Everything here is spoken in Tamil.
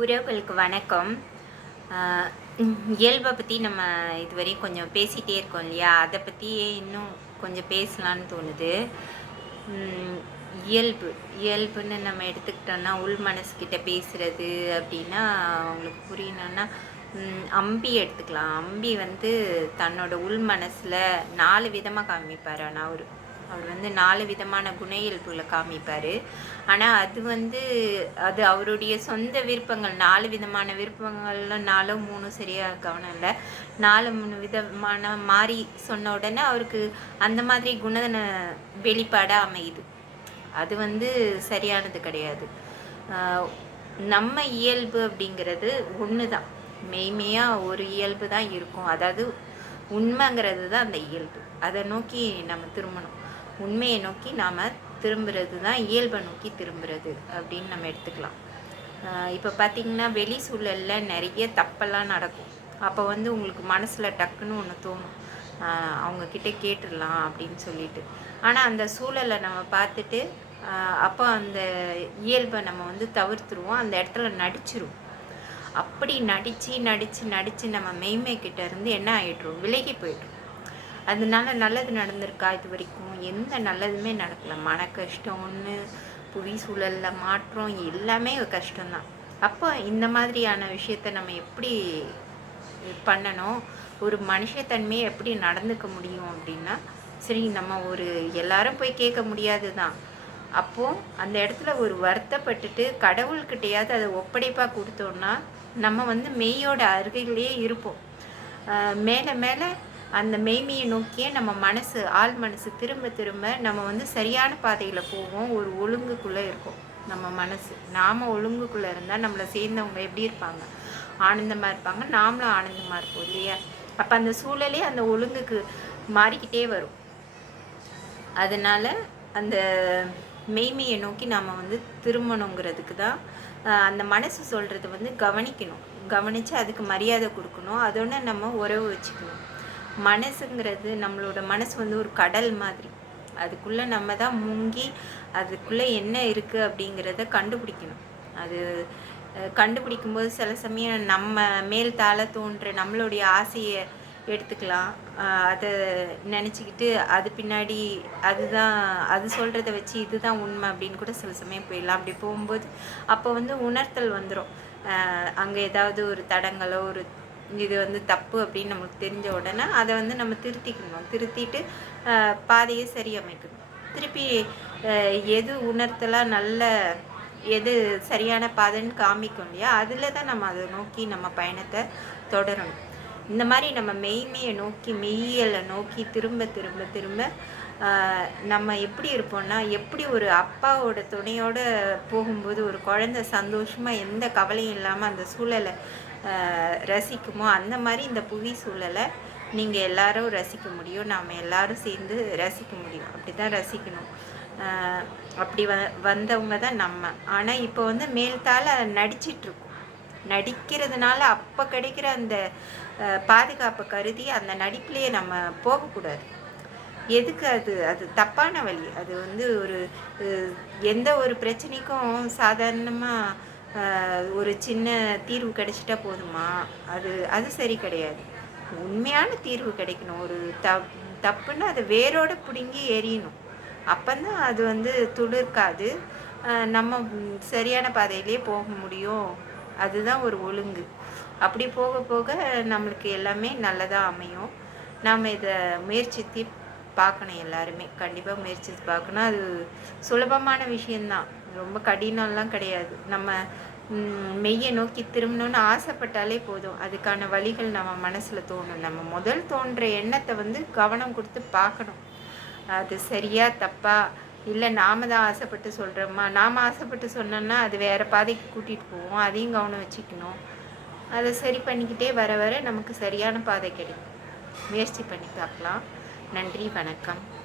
உறவுகளுக்கு வணக்கம். இயல்பை பற்றி நம்ம இதுவரையும் கொஞ்சம் பேசிகிட்டே இருக்கோம் இல்லையா? அதை பற்றியே இன்னும் கொஞ்சம் பேசலான்னு தோணுது. இயல்பு இயல்புன்னு நம்ம எடுத்துக்கிட்டோம்னா உள் மனசுக்கிட்ட பேசுகிறது அப்படின்னா உங்களுக்கு புரியணும்னா அம்பி எடுத்துக்கலாம். அம்பி வந்து தன்னோட உள் மனசில் நாலு விதமாக காமிப்பார். ஆனால் அவர் அவர் வந்து நாலு விதமான குண இயல்புகளை காமிப்பார். ஆனால் அது வந்து அது அவருடைய சொந்த விருப்பங்கள் நாலு விதமான விருப்பங்கள்ல நாலோ மூணு சரியாக கவனம் இல்லை. நாலு மூணு விதமான மாறி சொன்ன உடனே அவருக்கு அந்த மாதிரி குண வெளிப்பாடாக அமையுது. அது வந்து சரியானது கிடையாது. நம்ம இயல்பு அப்படிங்கிறது ஒன்று தான் மெய்மையாக ஒரு இயல்பு தான் இருக்கும். அதாவது உண்மைங்கிறது தான் அந்த இயல்பு. அதை நோக்கி நம்ம திரும்பணும். உண்மையை நோக்கி நாம் திரும்புறது தான் இயல்பை நோக்கி திரும்புறது அப்படின்னு நம்ம எடுத்துக்கலாம். இப்போ பார்த்தீங்கன்னா வெளி சூழலில் நிறைய தப்பெல்லாம் நடக்கும். அப்போ வந்து உங்களுக்கு மனசில் டக்குன்னு ஒன்று தோணும். அவங்கக்கிட்ட கேட்டுடலாம் அப்படின்னு சொல்லிட்டு. ஆனால் அந்த சூழலை நம்ம பார்த்துட்டு அப்போ அந்த இயல்பை நம்ம வந்து தவிர்த்துருவோம். அந்த இடத்துல நடிச்சிருவோம் அப்படி நடித்து நடித்து நடித்து நம்ம மெய்மை கிட்டேருந்து என்ன ஆகிடுறோம் விலகி போய்ட்ரும் அதனால நல்லது நடந்திருக்கா இது வரைக்கும்? எந்த நல்லதுமே நடக்கல. மன கஷ்டம் ஒன்று புவி சூழலில் மாற்றம் எல்லாமே கஷ்டம்தான். அப்போ இந்த மாதிரியான விஷயத்த நம்ம எப்படி பண்ணணும்? ஒரு மனுஷத்தன்மையை எப்படி நடந்துக்க முடியும் அப்படின்னா சரி நம்ம ஒரு எல்லாரும் போய் கேட்க முடியாது தான் அப்போது அந்த இடத்துல ஒரு வருத்தப்பட்டுட்டு கடவுள்கிட்டையாவது அதை ஒப்படைப்பாக கொடுத்தோன்னா நம்ம வந்து மெய்யோட அருகிலேயே இருப்போம். மேலே மேலே அந்த மெய்மையை நோக்கியே நம்ம மனசு ஆள் மனசு திரும்ப திரும்ப நம்ம வந்து சரியான பாதையில் போவோம். ஒரு ஒழுங்குக்குள்ளே இருக்கும் நம்ம மனசு. நாம் ஒழுங்குக்குள்ளே இருந்தால் நம்மளை சேர்ந்தவங்க எப்படி இருப்பாங்க? ஆனந்தமாக இருப்பாங்க. நாமளும் ஆனந்தமாக இருப்போம் இல்லையா? அப்போ அந்த சூழலே அந்த ஒழுங்குக்கு மாறிக்கிட்டே வரும். அதனால் அந்த மெய்மையை நோக்கி நாம் வந்து திரும்பணுங்கிறதுக்கு தான் அந்த மனசு சொல்கிறது வந்து கவனிக்கணும். கவனித்து அதுக்கு மரியாதை கொடுக்கணும். அதோட நம்ம உறவு வச்சுக்கணும். மனசுங்கிறது நம்மளோட மனசு வந்து ஒரு கடல் மாதிரி. அதுக்குள்ளே நம்ம தான் முங்கி அதுக்குள்ளே என்ன இருக்குது அப்படிங்கிறத கண்டுபிடிக்கணும். அது கண்டுபிடிக்கும்போது சில சமயம் நம்ம மேல் தாழ தோன்ற நம்மளுடைய ஆசையை எடுத்துக்கலாம். அதை நினச்சிக்கிட்டு அது பின்னாடி அதுதான் அது சொல்கிறத வச்சு இதுதான் உண்மை அப்படின்னு கூட சில சமயம் போயிடலாம். அப்படி போகும்போது அப்போ வந்து உணர்த்தல் வந்துடும் அங்கே ஏதாவது ஒரு தடங்களோ ஒரு இது வந்து தப்பு அப்படின்னு நமக்கு தெரிஞ்ச உடனே அதை வந்து நம்ம திருத்திக்கணும். திருத்திட்டு பாதையை சரி அமைக்கணும். திருப்பி எது உணர்த்தலாம் நல்ல எது சரியான பாதைன்னு காமிக்கும் இல்லையா? அதில் தான் நம்ம அதை நோக்கி நம்ம பயணத்தை தொடரணும். இந்த மாதிரி நம்ம மெய்மையை நோக்கி மெய்யலை நோக்கி திரும்ப திரும்ப திரும்ப நம்ம எப்படி இருப்போம்னா எப்படி ஒரு அப்பாவோட துணையோட போகும்போது ஒரு குழந்தை சந்தோஷமாக எந்த கவலையும் இல்லாமல் அந்த சூழலை ரசிக்குமோ? அந்த மாதிரி இந்த புவி சூழலை நீங்கள் எல்லாரும் ரசிக்க முடியும். நாம் எல்லாரும் சேர்ந்து ரசிக்க முடியும். அப்படி தான் ரசிக்கணும் அப்படி வ வந்தவங்க தான் நம்ம. ஆனால் இப்போ வந்து மேல்தால நடிச்சிட்ருக்கோம். நடிக்கிறதுனால அப்போ கிடைக்கிற அந்த பாதுகாப்பை கருதி அந்த நடிப்புலேயே நம்ம போகக்கூடாது. எதுக்கு அது? அது தப்பான வழி. அது வந்து ஒரு எந்த ஒரு பிரச்சனைக்கும் சாதாரணமாக ஒரு சின்ன தீர்வு கிடைச்சிட்டா போதுமா? அது அது சரி கிடையாது. உண்மையான தீர்வு கிடைக்கணும். ஒரு த தப்புன்னா அதை வேரோடு பிடுங்கி எரியணும் அப்போந்தான் அது வந்து துளிர்க்காது. நம்ம சரியான பாதையிலே போக முடியும். அதுதான் ஒரு ஒழுங்கு. அப்படி போக போக நம்மளுக்கு எல்லாமே நல்லதாக அமையும். நாம் இதை முயற்சித்து பார்க்கணும் எல்லாருமே. கண்டிப்பாக முயற்சித்து பார்க்கணும். அது சுலபமான விஷயந்தான். ரொம்ப கடினம்லாம் கிடையாது. நம்ம மெய்யை நோக்கி திரும்பணும்னு ஆசைப்பட்டாலே போதும். அதுக்கான வழிகள் நம்ம மனசில் தோணும். நம்ம முதல் தோன்ற எண்ணத்தை வந்து கவனம் கொடுத்து பார்க்கணும். அது சரியா தப்பா? இல்லை நாம தான் ஆசைப்பட்டு சொல்கிறோமா நாம் ஆசைப்பட்டு சொன்னோம்னா அது வேறு பாதைக்கு கூட்டிகிட்டு போவோம். அதையும் கவனம் வச்சுக்கணும். அதை சரி பண்ணிக்கிட்டே வர வர நமக்கு சரியான பாதை கிடைக்கும். முயற்சி பண்ணி பார்க்கலாம். நன்றி வணக்கம்.